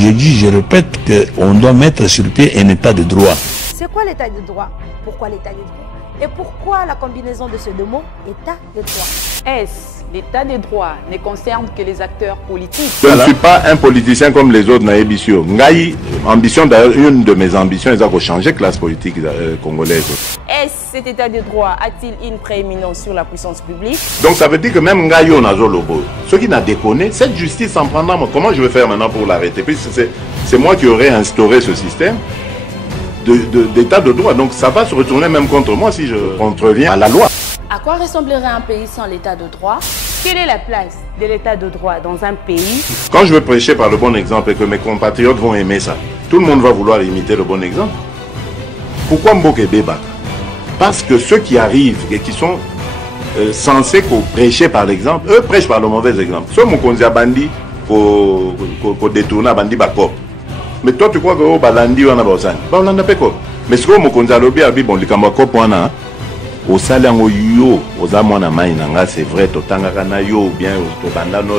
je dis, je répète qu'on doit mettre sur pied un état de droit. C'est quoi l'état de droit? Pourquoi l'état de droit? Et pourquoi la combinaison de ces deux mots, état de droit? Est-ce l'état de droit ne concerne que les acteurs politiques? Je ne suis pas un politicien comme les autres, Naïbissio. Ngaï, ambition d'ailleurs, une de mes ambitions, c'est de changer la classe politique congolaise. Est-ce cet état de droit a-t-il une prééminence sur la puissance publique? Donc ça veut dire que même Ngaï, on a Zolobo. Ceux qui n'a déconné, cette justice s'en prendra. Comment je vais faire maintenant pour l'arrêter? Puisque c'est moi qui aurais instauré ce système d'état de droit. Donc ça va se retourner même contre moi si je contreviens à la loi. À quoi ressemblerait un pays sans l'état de droit? Quelle est la place de l'état de droit dans un pays? Quand je veux prêcher par le bon exemple et que mes compatriotes vont aimer ça, tout le monde va vouloir imiter le bon exemple. Pourquoi Mboké Béba? Parce que ceux qui arrivent et qui sont censés prêcher par l'exemple, eux prêchent par le mauvais exemple. Soit mon konzi a bandi pour détourner bandi bakop. Mais toi tu crois que balandi on a baosani? Ba on a pas quoi. Mais ce que mon konzi a lobby a dit bon likamba kop wana au salango yo oza mwana mai nanga c'est vrai totangaka na yo bien to banda no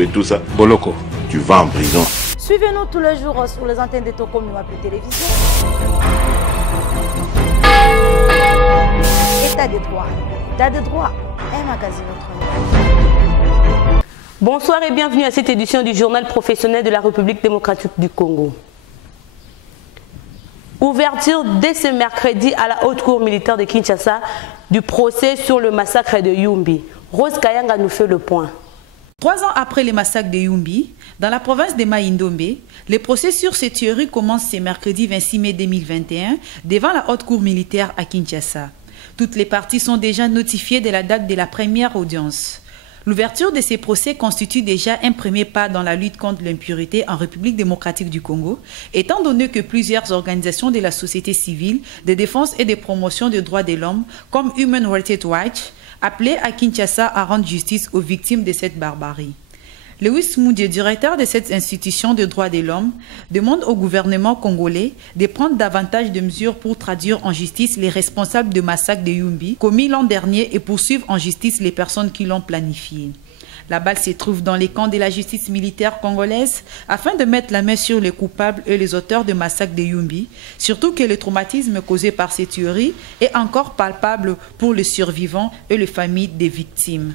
et tout ça. Boloko, tu vas en prison. Suivez-nous tous les jours sur les antennes de Tokom Nuapi Télévision. État de droit. État de droit, un magazine autrement. Bonsoir et bienvenue à cette édition du journal professionnel de la République démocratique du Congo. Ouverture dès ce mercredi à la haute cour militaire de Kinshasa du procès sur le massacre de Yumbi. Rose Kayanga nous fait le point. 3 ans après le massacre de Yumbi, dans la province de Mai-Ndombe, le procès sur ces tueries commence ce mercredi 26 mai 2021 devant la haute cour militaire à Kinshasa. Toutes les parties sont déjà notifiées de la date de la première audience. L'ouverture de ces procès constitue déjà un premier pas dans la lutte contre l'impunité en République démocratique du Congo, étant donné que plusieurs organisations de la société civile, de défense et de promotion des droits de l'homme, comme Human Rights Watch, appelaient à Kinshasa à rendre justice aux victimes de cette barbarie. Lewis Moudie, directeur de cette institution de droits de l'homme, demande au gouvernement congolais de prendre davantage de mesures pour traduire en justice les responsables du massacre de Yumbi commis l'an dernier et poursuivre en justice les personnes qui l'ont planifié. La balle se trouve dans les camps de la justice militaire congolaise afin de mettre la main sur les coupables et les auteurs du massacre de Yumbi, surtout que le traumatisme causé par ces tueries est encore palpable pour les survivants et les familles des victimes.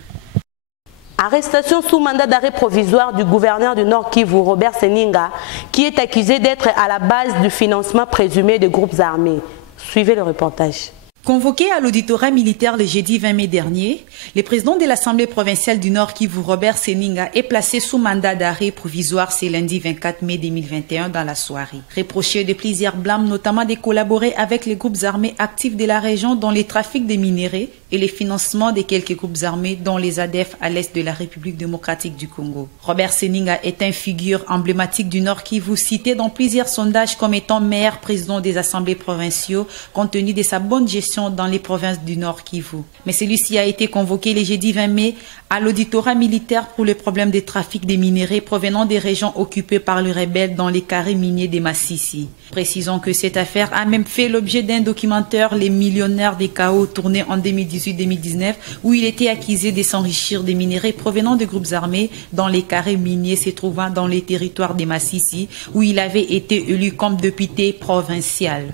Arrestation sous mandat d'arrêt provisoire du gouverneur du Nord Kivu, Robert Seninga, qui est accusé d'être à la base du financement présumé de groupes armés. Suivez le reportage. Convoqué à l'auditorat militaire le jeudi 20 mai dernier, le président de l'Assemblée provinciale du Nord Kivu, Robert Seninga, est placé sous mandat d'arrêt provisoire ce lundi 24 mai 2021 dans la soirée. Reproché de plusieurs blâmes, notamment de collaborer avec les groupes armés actifs de la région dans les trafics de minerais et les financements de quelques groupes armés dont les ADF à l'est de la République démocratique du Congo. Robert Seninga est une figure emblématique du Nord Kivu, cité dans plusieurs sondages comme étant meilleur président des assemblées provinciaux compte tenu de sa bonne gestion dans les provinces du Nord Kivu. Mais celui-ci a été convoqué le jeudi 20 mai à l'auditorat militaire pour le problème des trafics des minerais provenant des régions occupées par les rebelles dans les carrés miniers de Massissi. Précisons que cette affaire a même fait l'objet d'un documentaire, Les millionnaires des chaos, tourné en 2018-2019, où il était accusé de s'enrichir des minerais provenant de groupes armés dans les carrés miniers se trouvant dans les territoires de Massissi, où il avait été élu comme député provincial.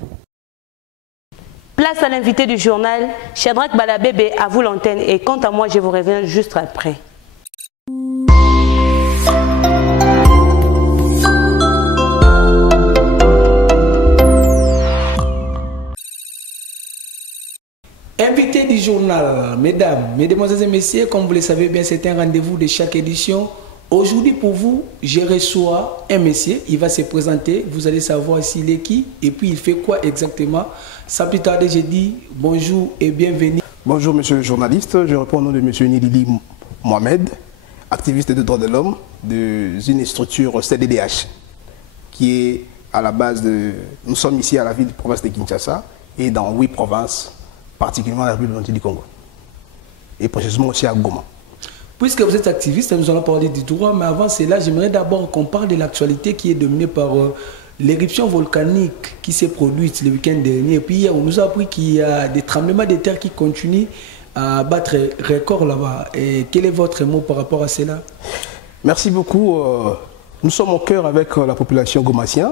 Place à l'invité du journal, Shadrach Balabébé, à vous l'antenne, et quant à moi, je vous reviens juste après. Invité du journal, mesdames, mesdemoiselles et messieurs, comme vous le savez bien, c'est un rendez-vous de chaque édition. Aujourd'hui, pour vous, je reçois un monsieur, il va se présenter, vous allez savoir s'il est qui et puis il fait quoi exactement. Sans plus tarder, je dis bonjour et bienvenue. Bonjour monsieur le journaliste, je réponds au nom de monsieur Nilili Mohamed, activiste de droits de l'homme d'une structure CDDH qui est à la base de... Nous sommes ici à la ville de province de Kinshasa et dans 8 provinces, particulièrement la République du Congo et précisément aussi à Goma. Puisque vous êtes activiste, nous allons parler du droit, mais avant cela, j'aimerais d'abord qu'on parle de l'actualité qui est dominée par l'éruption volcanique qui s'est produite le week-end dernier. Et puis hier, on nous a appris qu'il y a des tremblements de terre qui continuent à battre record là-bas. Et quel est votre mot par rapport à cela? Merci beaucoup. nous sommes au cœur avec la population gomassienne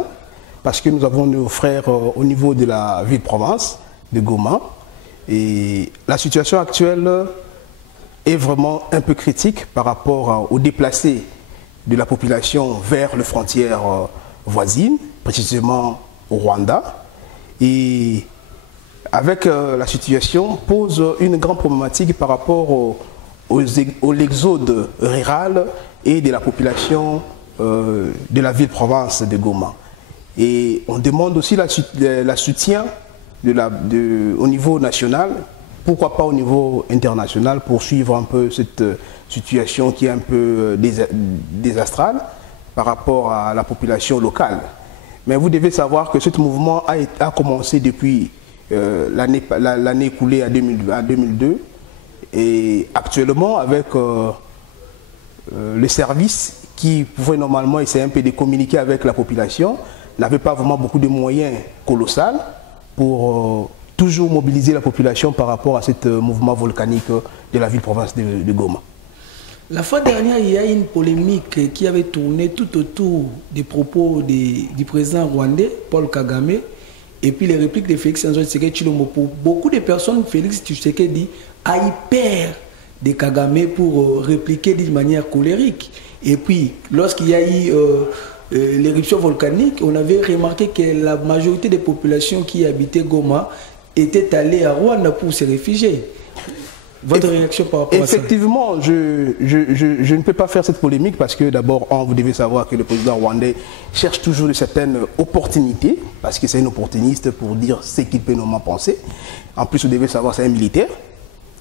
parce que nous avons nos frères au niveau de la ville-province de Goma. Et la situation actuelle est vraiment un peu critique par rapport aux déplacés de la population vers les frontières voisines, précisément au Rwanda. Et avec la situation pose une grande problématique par rapport au l'exode rural et de la population de la ville-province de Goma. Et on demande aussi la soutien au niveau national, pourquoi pas au niveau international, pour suivre un peu cette situation qui est un peu désastrale par rapport à la population locale. Mais vous devez savoir que ce mouvement a commencé depuis l'année écoulée à 2002 et actuellement avec le service qui pouvait normalement essayer un peu de communiquer avec la population, n'avait pas vraiment beaucoup de moyens colossaux pour toujours mobiliser la population par rapport à ce mouvement volcanique de la ville-province de Goma. La fois dernière, il y a une polémique qui avait tourné tout autour des propos du président rwandais, Paul Kagame, et puis les répliques de Félix Antoine Tshisekedi Tshilombo. Pour beaucoup de personnes, Félix Tshisekedi a eu peur de Kagame pour répliquer d'une manière colérique. Et puis, lorsqu'il y a eu l'éruption volcanique, on avait remarqué que la majorité des populations qui habitaient Goma étaient allées à Rwanda pour se réfugier. Votre réaction par rapport à ça? Effectivement, je ne peux pas faire cette polémique parce que d'abord, vous devez savoir que le président rwandais cherche toujours de certaines opportunités, parce que c'est un opportuniste pour dire ce qu'il peut normalement penser. En plus, vous devez savoir c'est un militaire.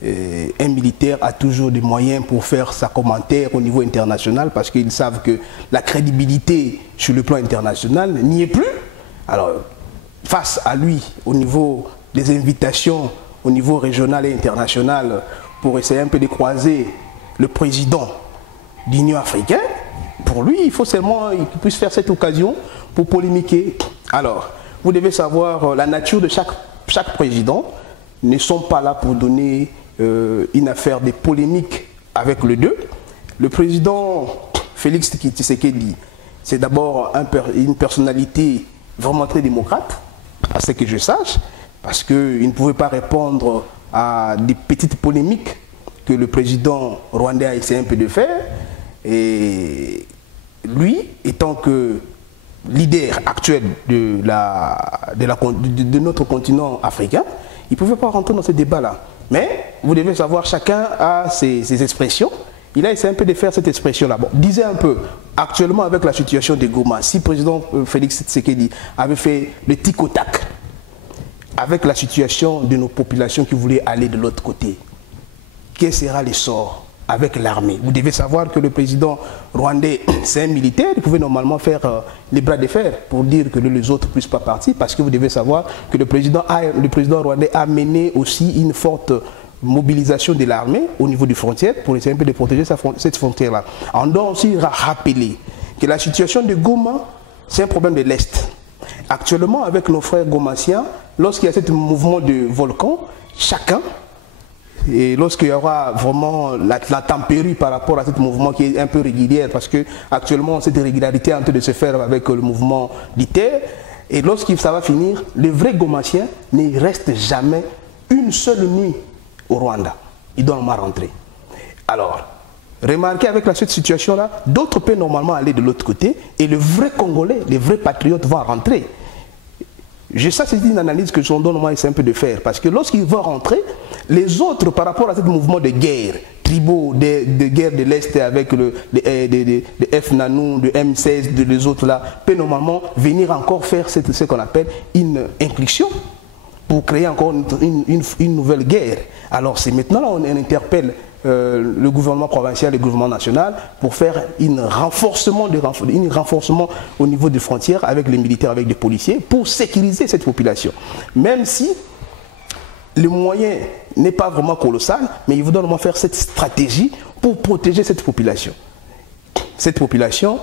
Et un militaire a toujours des moyens pour faire sa commentaire au niveau international parce qu'ils savent que la crédibilité sur le plan international n'y est plus. Alors, face à lui, au niveau des invitations, au niveau régional et international, pour essayer un peu de croiser le président de l'Union africaine, pour lui, il faut seulement qu'il puisse faire cette occasion pour polémiquer. Alors, vous devez savoir la nature de chaque président ne sont pas là pour donner une affaire de polémique avec le deux. Le président Félix Tshisekedi, c'est d'abord une personnalité vraiment très démocrate, à ce que je sache, parce qu'il ne pouvait pas répondre à des petites polémiques que le président rwandais a essayé un peu de faire. Et lui, étant que leader actuel de notre continent africain, il ne pouvait pas rentrer dans ce débat-là. Mais vous devez savoir, chacun a ses expressions. Il a essayé un peu de faire cette expression-là. Bon, disait un peu, actuellement avec la situation de Goma, si le président Félix Tshisekedi avait fait le tic au tac avec la situation de nos populations qui voulaient aller de l'autre côté, quel sera le sort avec l'armée? Vous devez savoir que le président rwandais, c'est un militaire, il pouvait normalement faire les bras de fer pour dire que les autres ne puissent pas partir, parce que vous devez savoir que le président rwandais a mené aussi une forte mobilisation de l'armée au niveau des frontières pour essayer un peu de protéger cette frontière-là. On doit aussi rappeler que la situation de Goma, c'est un problème de l'Est. Actuellement, avec nos frères gomassiens, lorsqu'il y a ce mouvement de volcan, chacun, et lorsqu'il y aura vraiment la tempérie par rapport à ce mouvement qui est un peu régulier, parce que actuellement cette régularité est en train de se faire avec le mouvement d'ITER, et lorsque ça va finir, les vrais gomassiens ne restent jamais une seule nuit au Rwanda. Ils doivent normalement rentrer. Alors, remarquez avec cette situation-là, d'autres peuvent normalement aller de l'autre côté, et les vrais Congolais, les vrais patriotes vont rentrer. Ça, c'est une analyse que son donnement est simple de faire, parce que lorsqu'ils vont rentrer, les autres, par rapport à ce mouvement de guerre, tribaux, de guerre de l'Est avec le FNANU, le M16, les autres là, peuvent normalement venir encore faire ce qu'on appelle une inclusion pour créer encore une nouvelle guerre. Alors c'est maintenant là on interpelle le gouvernement provincial et le gouvernement national pour faire un renforcement au niveau des frontières avec les militaires, avec les policiers, pour sécuriser cette population. Même si le moyen n'est pas vraiment colossal, mais il faudra vraiment faire cette stratégie pour protéger cette population. Cette population,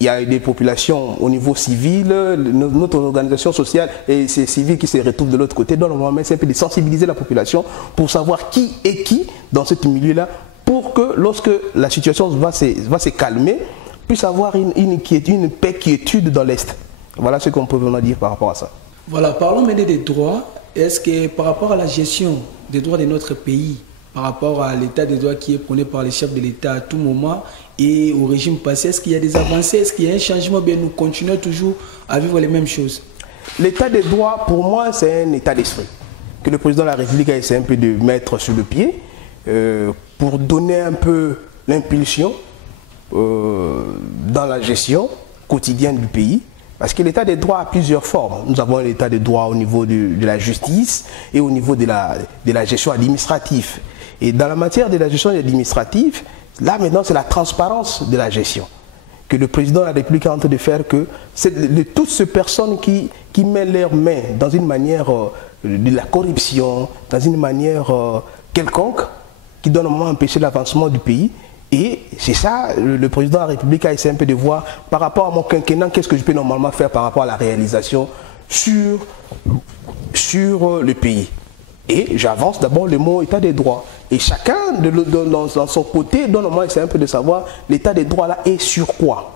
il y a des populations au niveau civil, notre organisation sociale et ces civils qui se retrouvent de l'autre côté. Donc, normalement, c'est un peu de sensibiliser la population pour savoir qui est qui dans ce milieu-là, pour que lorsque la situation va se calmer, puisse avoir une paix quiétude dans l'Est. Voilà ce qu'on peut vraiment dire par rapport à ça. Voilà, parlons maintenant des droits. Est-ce que par rapport à la gestion des droits de notre pays, par rapport à l'état des droits qui est prôné par les chefs de l'État à tout moment et au régime passé, est-ce qu'il y a des avancées, est-ce qu'il y a un changement, bien nous continuons toujours à vivre les mêmes choses? L'état des droits, pour moi, c'est un état d'esprit que le président de la République a essayé un peu de mettre sur le pied pour donner un peu l'impulsion dans la gestion quotidienne du pays. Parce que l'état des droits a plusieurs formes. Nous avons l'état des droits au niveau de la justice et au niveau de la gestion administrative. Et dans la matière de la gestion administrative, là maintenant c'est la transparence de la gestion que le président de la République est en train de faire, que toutes ces personnes qui mettent leurs mains dans une manière de la corruption, dans une manière quelconque, qui doit normalement empêcher l'avancement du pays. Et c'est ça, le président de la République a essayé un peu de voir par rapport à mon quinquennat, qu'est-ce que je peux normalement faire par rapport à la réalisation sur le pays. Et j'avance d'abord le mot état des droits. Et chacun dans son côté doit normalement essayer un peu de savoir l'état des droits là est sur quoi.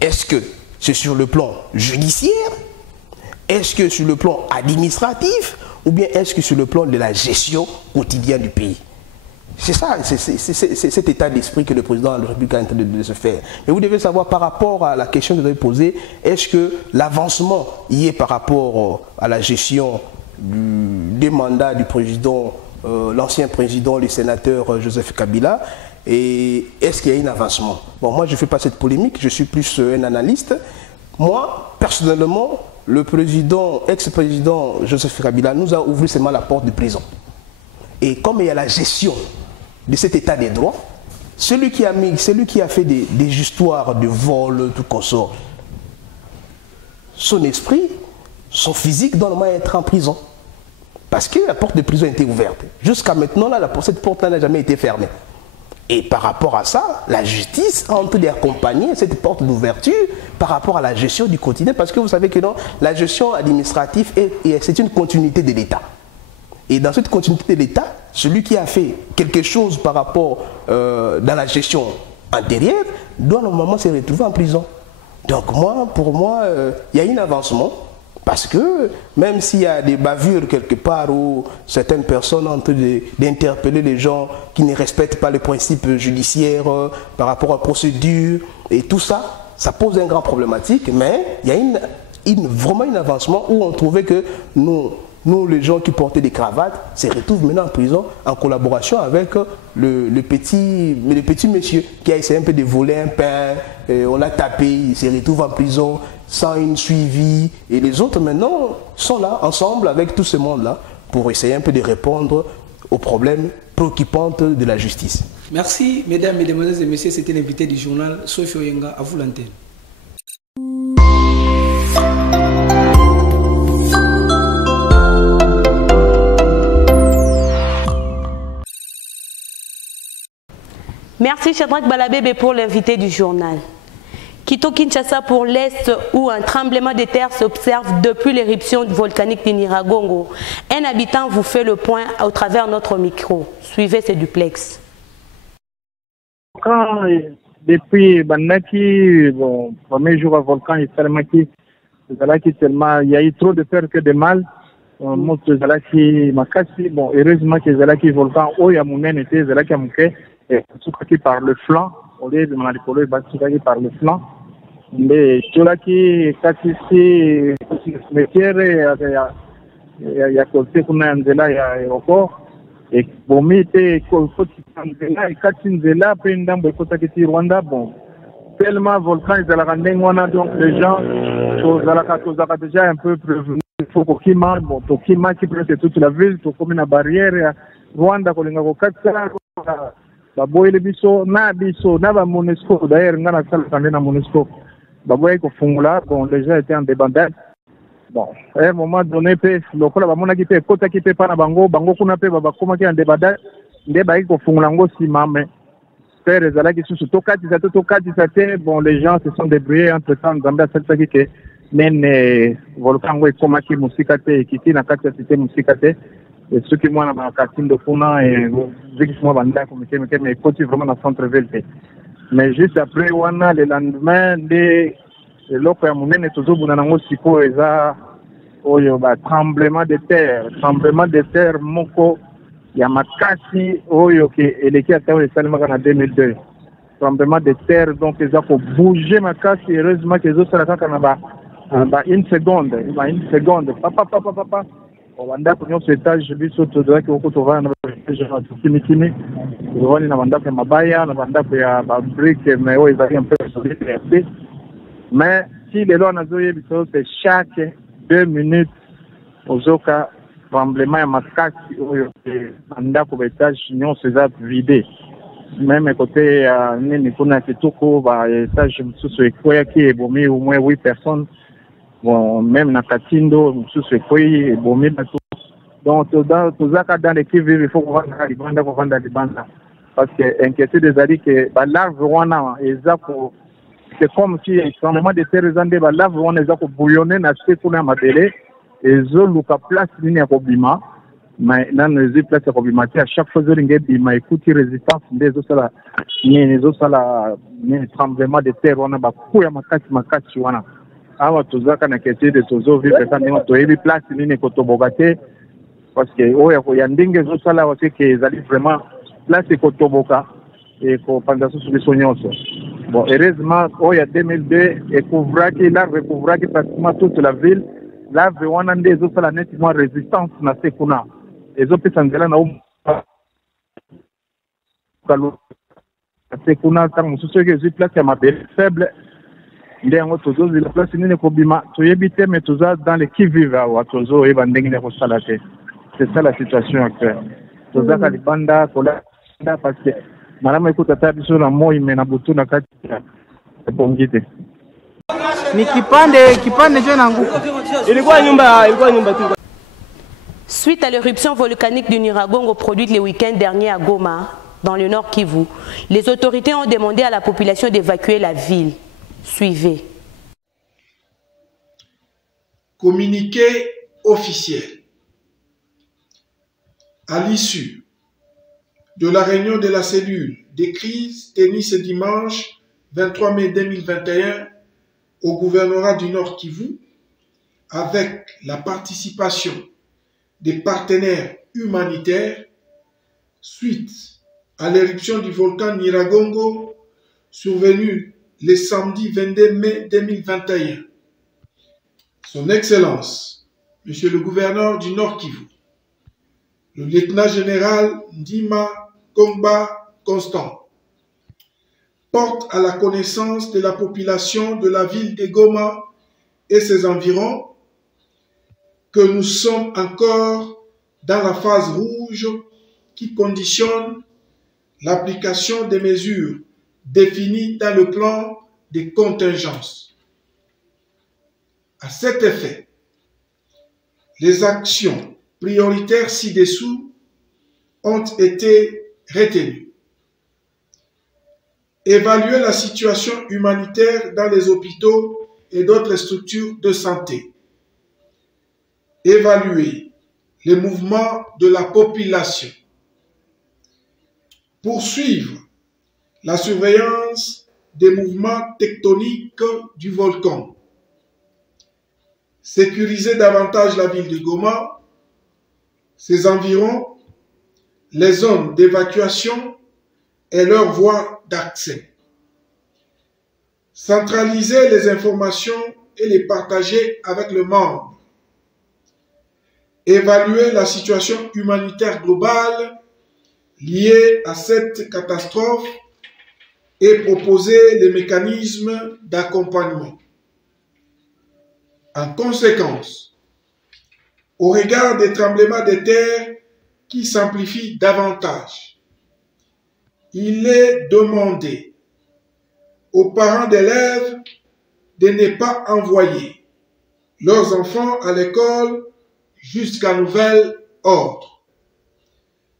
Est-ce que c'est sur le plan judiciaire? Est-ce que sur le plan administratif? Ou bien est-ce que sur le plan de la gestion quotidienne du pays? C'est ça, c'est cet état d'esprit que le président de la République a en train de se faire. Mais vous devez savoir par rapport à la question que vous avez posée, est-ce que l'avancement y est par rapport à la gestion des mandats du président, l'ancien président, le sénateur Joseph Kabila, et est-ce qu'il y a un avancement? Bon, moi je ne fais pas cette polémique, je suis plus un analyste. Moi, personnellement, le président, ex-président Joseph Kabila nous a ouvert seulement la porte de prison. Et comme il y a la gestion de cet état des droits, celui qui a fait des histoires de vol, tout consort, son esprit, son physique doit normalement être en prison. Parce que la porte de prison a été ouverte. Jusqu'à maintenant, là, cette porte-là n'a jamais été fermée. Et par rapport à ça, la justice a en train d'accompagner cette porte d'ouverture par rapport à la gestion du quotidien. Parce que vous savez que non, la gestion administrative, c'est une continuité de l'État. Et dans cette continuité de l'État, celui qui a fait quelque chose par rapport dans la gestion antérieure doit normalement se retrouver en prison. Donc pour moi, il y a un avancement. Parce que même s'il y a des bavures quelque part où certaines personnes ont en train d'interpeller les gens qui ne respectent pas les principes judiciaires par rapport à procédures et tout ça, ça pose un grand problématique. Mais il y a vraiment un avancement où on trouvait que nous, les gens qui portaient des cravates, se retrouvent maintenant en prison en collaboration avec le petit monsieur qui a essayé un peu de voler un pain, on l'a tapé, il se retrouve en prison sans une suivi. Et les autres maintenant sont là, ensemble avec tout ce monde-là, pour essayer un peu de répondre aux problèmes préoccupants de la justice. Merci, mesdames, mesdemoiselles et messieurs, c'était l'invité du journal Sophie Oyenga, à vous l'antenne. Merci Shadrach Balabébé pour l'invité du journal. Quito Kinshasa pour l'Est où un tremblement de terre s'observe depuis l'éruption volcanique de Nyiragongo. Un habitant vous fait le point au travers de notre micro. Suivez ce duplex. Quand depuis Banaki, bon, premier jour à volcan, il y a eu trop de peur que de mal. Montre Zalaki Makasi, bon, heureusement que Zalaki volcan, oh, Yamounen était Zalaki Amouké, et Tsukaki par le flanc, au lieu de Manipolo, Tsukaki par le flanc. Mais Tolaki, Katisi, Metiere, il y a côté qu'on a Nzela, il y a aéroport. Et Bomi était côté Nzela, et Katsinzela, après une dame de côté Rwanda, bon. Tellement volcan, ils allaient rendre, donc les gens, ils allaient déjà un peu prévenus. Il faut qu'il marque, bon, Tokima qui prête toute la ville, tout comme une barrière, Rwanda, Kolinga Kokatsa, Baboy le biso, na ba Monesco, d'ailleurs, on a salle quand même à Monesco. Baboy Kofungula, bon, les gens étaient en débandade. Bon, à un moment donné, le col à mon équipe, Kota qui peut pas Bango, Bango Kunape, Babakoma qui est en débandade, des baïs Kofungulango si mamé. Père et Zala qui sont Tokati, bon, les gens se sont débrouillés entre temps, Zambia, cette qui est. Mais volcan est comme qui musikate qui est dans la cité musikate et ceux qui moi dans la cantine de Funa et ceux qui sont dans la communauté mais côté vraiment dans centre ville Mais juste après, wana le lendemain, de l'autre ya munene tozobuna nango siko eza oyo ba tremblement de terre moko ya makasi oyo ke eleki ata oyo esalemaka na 2002. Tremblement de terre donc eza ko bouger makasi, heureusement que ezosala kaka na ba une seconde papa bandako nyonso étage biso tozalaki oko tovana na baétage kimikimi tozwani na bandako ya mabaya na bandako ya babrike mais oyo ezali un peu solide. Mais si lelo nazoyebisa oyo c'est chaque 2 minutes ozoka tremblement ya makasi oyo bandako baétage nyonso eza vide. Même côté nini kuna kitoko baétage mosusu ekweyaki ebomi au moins 8 personnes. Bon, même na Katindo, mosusu ekwei ebomi bato. Donc tozaka dans l'équipe il faut qu'on vende libanda parce que inquiétude ezali que balarve wana eza ko c'est comme si tremblement de terre ezande balarve wana eza ko bouillonner na se kuna mabele ezoluka place nini ya kobima mais nano ezi place ya kobima te à chaque fois ezolinga ebima ekuti résistance nde ezosala nini tremblement de terre wana bakuya makasi wana awa tozaka na inquiétude tozovivre ka ndenge toyebi place nini ekotoboka te parce que oyo ya ndenge ezosala wase ke ezali vraiment place ekotoboka ekopanza susu biso nyonso. Bon, heureusement oyo ya 2002 recouvraki pratiquement toute la ville. Larve wana nde ezosala nettement résistance na se kuna ezopesa nzela na se kuna ntango mosusu oyo ezwi place ya mabele faible nde yango tozozila place nini ekobima toyebi te mais toza dans le qui vive awa tozoyeba ndenge nini ekosala te. C'est ça la situation actuelle. Tozaka libanda kolanda parce que malamu ekuta ta biso na moi me na butu na kati ya ebongi te. Ni kipande je nanguka. Ilikuwa nyumba tu. Suite à l'éruption volcanique du Nyiragongo produite le week-end dernier à Goma, dans le nord Kivu, les autorités ont demandé à la population d'évacuer la ville. Suivez. Communiqué officiel. À l'issue de la réunion de la cellule des crises tenue ce dimanche 23 mai 2021 au gouvernorat du Nord Kivu, avec la participation des partenaires humanitaires, suite à l'éruption du volcan Nyiragongo survenue le samedi 22 mai 2021, Son Excellence, Monsieur le gouverneur du Nord Kivu, le lieutenant-général Ndima Kongba Constant, porte à la connaissance de la population de la ville de Goma et ses environs que nous sommes encore dans la phase rouge qui conditionne l'application des mesures définies dans le plan de contingence. À cet effet, les actions prioritaires ci-dessous ont été retenues. Évaluer la situation humanitaire dans les hôpitaux et d'autres structures de santé. Évaluer les mouvements de la population. Poursuivre la surveillance des mouvements tectoniques du volcan. Sécuriser davantage la ville de Goma, ses environs, les zones d'évacuation et leurs voies d'accès. Centraliser les informations et les partager avec le monde. Évaluer la situation humanitaire globale liée à cette catastrophe et proposer les mécanismes d'accompagnement. En conséquence, au regard des tremblements de terre qui s'amplifient davantage, il est demandé aux parents d'élèves de ne pas envoyer leurs enfants à l'école jusqu'à nouvel ordre.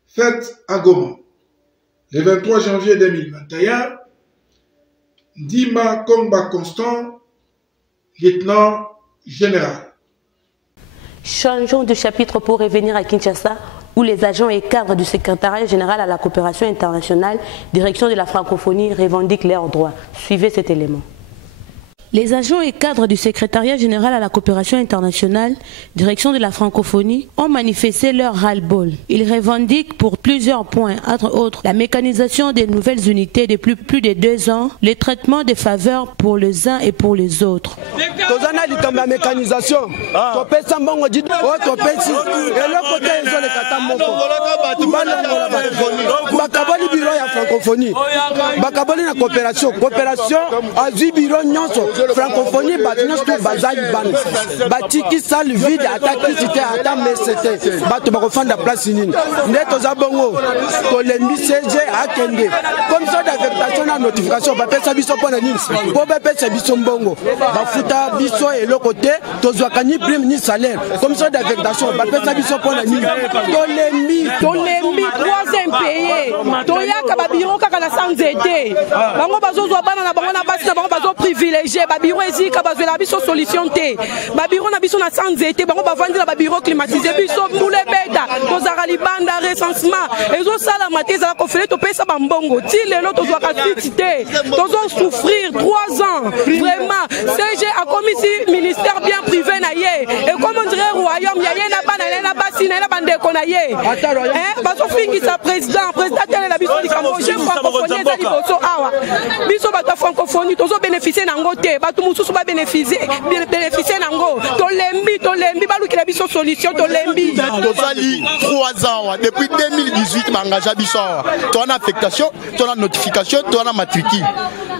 Faites à Goma, le 23 janvier 2021, Ndima Kongba Constant, lieutenant général. Changeons de chapitre pour revenir à Kinshasa, où les agents et cadres du secrétariat général à la coopération internationale, direction de la francophonie, revendiquent leurs droits. Suivez cet élément. Les agents et cadres du secrétariat général à la coopération internationale, direction de la francophonie, ont manifesté leur ras-le-bol. Ils revendiquent pour plusieurs points, entre autres, la mécanisation des nouvelles unités depuis plus de 2 ans, le traitement des faveurs pour les uns et pour les autres. Francophonie, batiki sale vide, attaque cité, attaque mesete, bato bakofanda place nini. Neto zabongo, tolembi CG akende. Comme ça d'affectation na notification, bapesa biso pona nini. Bo bapesa biso mbongo, bafuta biso et le côté, tozwaka ni prime ni salaire. Comme ça d'affectation, bapesa biso pona nini. Tolembi 3e payé. Toyaka ba bureau kaka na sans été. Bango bazozwa bana na bango na basi na bango bazo privilégié. Babiro ezika bazela biso solution te. Babiro na biso na sans été, bango bavandi na babiro climatisé biso moule beta. Tozara libanda recensement. Ezo sala mateza ko fele to pesa bambongo. Ti lelo tozwaka cité. Tozo souffrir 3 ans. Vraiment, CG a commis si ministère bien privé na ye. Et comme on dirait royaume, ya na bana na basi na bande ko na ye. Hein, bazo fingi sa président tele la biso likambo je francophonie za liboso awa. Biso bata francophonie tozo bénéficier nango te. Bato mususu ba bénéficier nango. Tolembi balukila biso solution tolembi. Tozali 3 ans depuis 2018 m'engagea biso. Ton affectation, ton notification, ton matricule.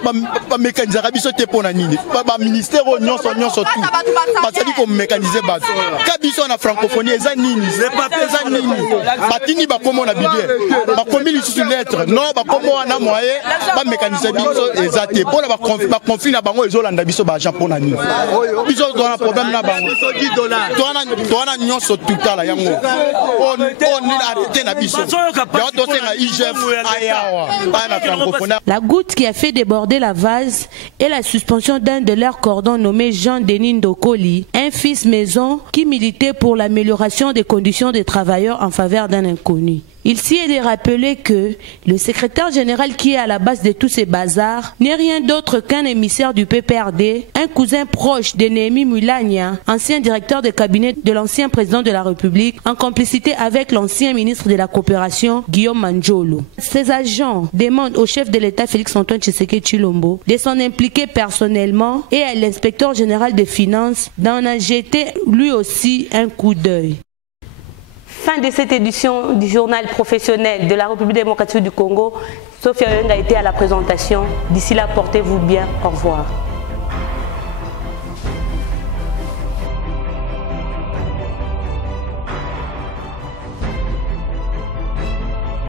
Ba mécaniser biso te pona nini. Ba ministère nyonso tout. Basali ko mécaniser bato. Ka biso na francophonie eza nini? Eza nini? Batini ba komo na bibie. Ba komi lisusu lettre. Non ba komo na moyen ba mécaniser biso eza te. Pona ba conflit na bango ezolanda biso ba agent pona nini. Biso doit un problème na bango. Toana nyonso tutala yango. On arrêté na biso. La goutte qui a fait déborder la vase est la suspension d'un de leurs cordons nommé Jean-Denis Ndokoli, un fils maison qui militait pour l'amélioration des conditions des travailleurs en faveur d'un inconnu. Il s'y est de rappeler que le secrétaire général qui est à la base de tous ces bazars n'est rien d'autre qu'un émissaire du PPRD, un cousin proche de Néhémie Mulania, ancien directeur de cabinet de l'ancien président de la République, en complicité avec l'ancien ministre de la Coopération, Guillaume Manjolo. Ces agents demandent au chef de l'État, Félix-Antoine Tshisekedi Tshilombo, de s'en impliquer personnellement et à l'inspecteur général des finances d'en jeter lui aussi un coup d'œil. Fin de cette édition du journal professionnel de la République démocratique du Congo. Sophia Oyenga a été à la présentation. D'ici là, portez-vous bien. Au revoir.